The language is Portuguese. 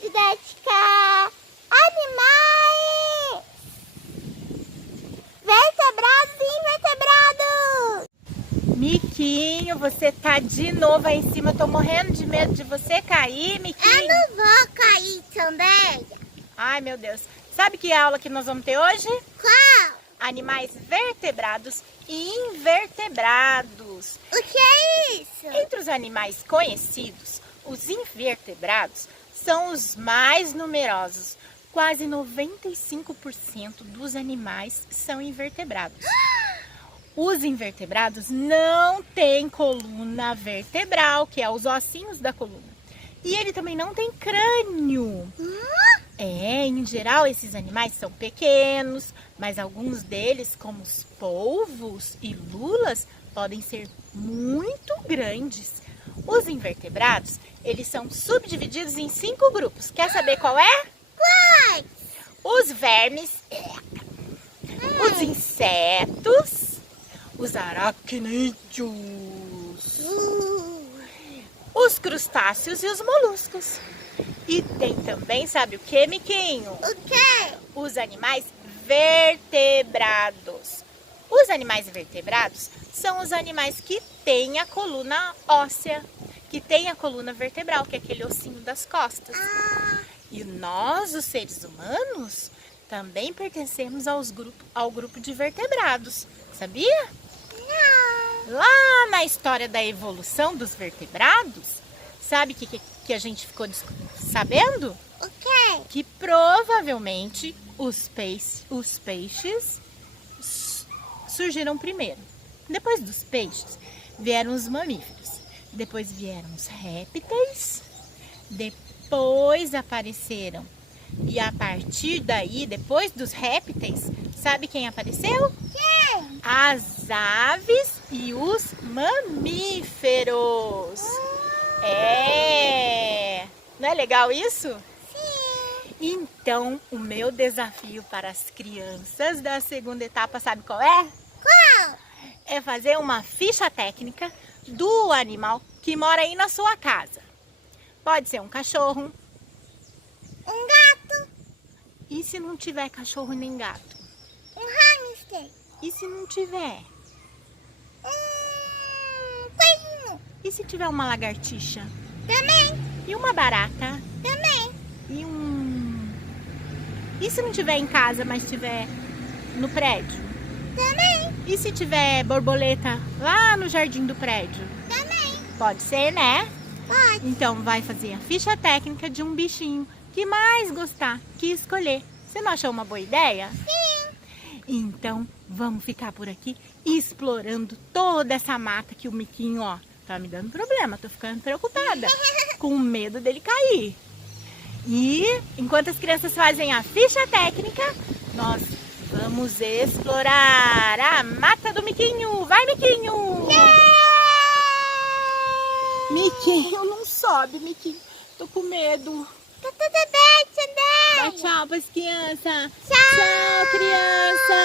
didática. Animais vertebrados e invertebrados. Miquinho, você tá de novo aí em cima. Eu tô morrendo de medo de você cair, Miquinho. Eu não vou cair também. Ai, meu Deus. Sabe que aula que nós vamos ter hoje? Qual? Animais vertebrados e invertebrados. O que é isso? Entre os animais conhecidos, os invertebrados são os mais numerosos. Quase 95% dos animais são invertebrados. Os invertebrados não têm coluna vertebral, que é os ossinhos da coluna. E ele também não tem crânio. Em geral, esses animais são pequenos, mas alguns deles, como os polvos e lulas, podem ser muito grandes. Os invertebrados, eles são subdivididos em 5 grupos. Quer saber qual é? Quais? Os vermes, os insetos, os aracnídeos, os crustáceos e os moluscos. E tem também, sabe o que, Miquinho? O quê? Os animais vertebrados. Os animais vertebrados são os animais que têm a coluna óssea, que têm a coluna vertebral, que é aquele ossinho das costas. E nós, os seres humanos, também pertencemos ao grupo de vertebrados. Sabia? Não. Lá na história da evolução dos vertebrados, sabe que a gente ficou sabendo? O quê? Que provavelmente os peixes surgiram primeiro. Depois dos peixes vieram os mamíferos. Depois vieram os répteis. Depois apareceram. E a partir daí, depois dos répteis, sabe quem apareceu? Quem? As aves e os mamíferos. Não é legal isso? Sim. Então, o meu desafio para as crianças da segunda etapa, sabe qual é? Qual? É fazer uma ficha técnica do animal que mora aí na sua casa. Pode ser um cachorro. Um gato. E se não tiver cachorro nem gato? Um hamster. E se não tiver? Coelhinho. E se tiver uma lagartixa? Também. E uma barata? Também. E se não tiver em casa, mas tiver no prédio? Também. E se tiver borboleta lá no jardim do prédio? Também. Pode ser, né? Pode. Então vai fazer a ficha técnica de um bichinho que mais gostar, que escolher. Você não achou uma boa ideia? Sim. Então vamos ficar por aqui explorando toda essa mata que o Miquinho, ó, tá me dando problema. Tô ficando preocupada, com medo dele cair. E enquanto as crianças fazem a ficha técnica, nós vamos explorar a mata do Miquinho. Vai, Miquinho! Miquinho, não sobe, Miquinho. Tô com medo. Tá tudo bem, Dá também. tchau pras crianças. Tchau. Tchau, criança.